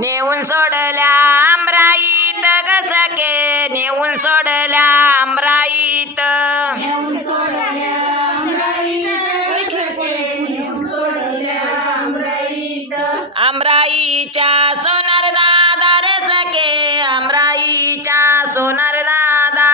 नेऊन सोडल्या आमराईत ग सखे, नेऊन सोडल्या आमराईत. नेऊन सोडल्या आमराईत सखे, नेऊन सोडल्या आमराईत. आमराईच्या सोनार दादा रे सखे, आमराईच्या सोनार दादा.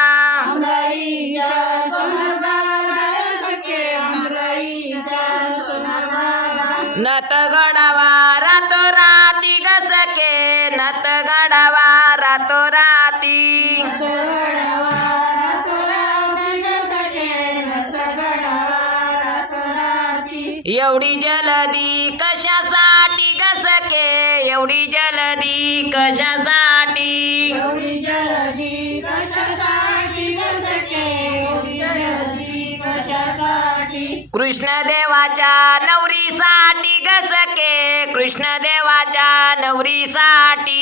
आमराईच्या सोनार दादा रे सखे, आमराईच्या सोनार दादा. नत गडावा रातो राती ग सखे, नत गडावा रातो राती. गडावा रातोराती ग सखे, गडावा रातोराती. एवढी जलदी कशासाठी ग सखे, एवढी जलदी कशासाठी. एवढी जलदी कशासाठी ग सखे, एवढी जलदी कशासाठी. कृष्ण देवाच्या नवरीसाठी ग सखे, कृष्ण देवाच्या नवरीसाठी.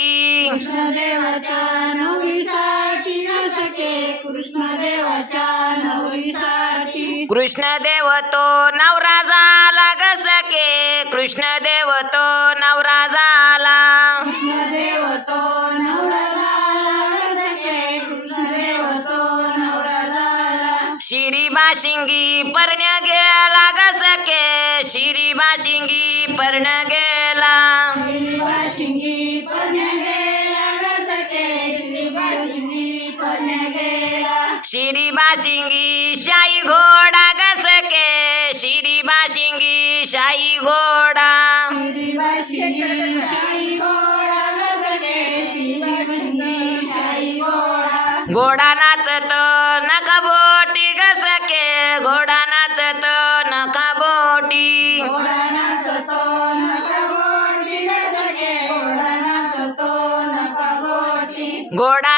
कृष्णदेवाच्या नवरीसाठी ग सखे, कृष्णदेवाच्या नवरीसाठी. कृष्णदेव तो नवरा झाला ग सखे, कृष्णदेव तो नवरा झाला. कृष्णदेव तो नवरा झाला ग सखे, कृष्णदेव तो नवरा झाला. शिरी बाशिंगी पर्ण गेला ग सखे, शिरी बाशिंगी पर्ण गेला. श्रीबाशिंगी पण्य गेला ग सखे, श्रीबाशिंगी पण्य गेला. शिरी बाशिंगी शाही घोडा ग सखे, शिरी बाशिंगी शाही घोडा. श्रीबाशिंगी शाही घोडा ग सखे, श्रीबाशिंगी शाही घोडा. घोडा नाचतो नका बोटी ग सखे, घोडा नाचतो नका बोटी. घोडा नाचतो नका गोटी ग सखे, घोडा नाचतो नका गोटी. घोडा